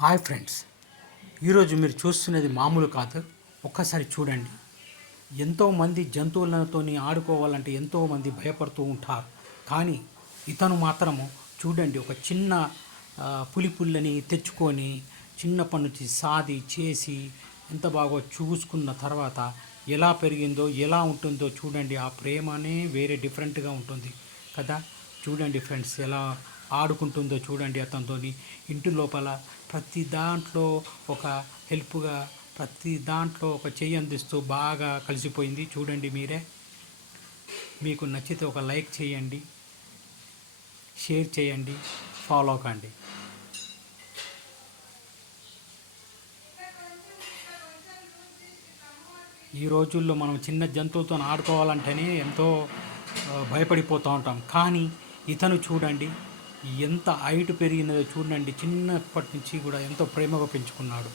Hi friends, ఈరోజు మీరు చూస్తున్నది మామూలు కాదు. ఒక్కసారి చూడండి. ఎంతోమంది జంతువులతో ఆడుకోవాలంటే ఎంతోమంది భయపడుతూ ఉంటారు. కానీ ఇతను మాత్రము చూడండి, ఒక చిన్న పులిని తెచ్చుకొని చిన్నప్పటి నుంచి సాది చేసి ఎంత బాగా చూసుకున్న తర్వాత ఎలా పెరిగిందో ఎలా ఉంటుందో చూడండి. ఆ ప్రేమనే వేరే డిఫరెంట్గా ఉంటుంది కదా. చూడండి ఫ్రెండ్స్, ఎలా ఆడుకుంటుందో చూడండి. అతనితోని ఇంటి లోపల ప్రతి దాంట్లో ఒక హెల్ప్గా, ప్రతి దాంట్లో ఒక చెయ్యి అందిస్తూ బాగా కలిసిపోయింది. చూడండి మీరే. మీకు నచ్చితే ఒక లైక్ చేయండి, షేర్ చేయండి, ఫాలో కండి. ఈ రోజుల్లో మనం చిన్న జంతువుతో ఆడుకోవాలంటేనే ఎంతో భయపడిపోతూ ఉంటాం. కానీ ఇతను చూడండి ఎంత హైట్ పెరిగినదో చూడండి. చిన్నప్పటి నుంచి కూడా ఎంతో ప్రేమగా పెంచుకున్నాడు.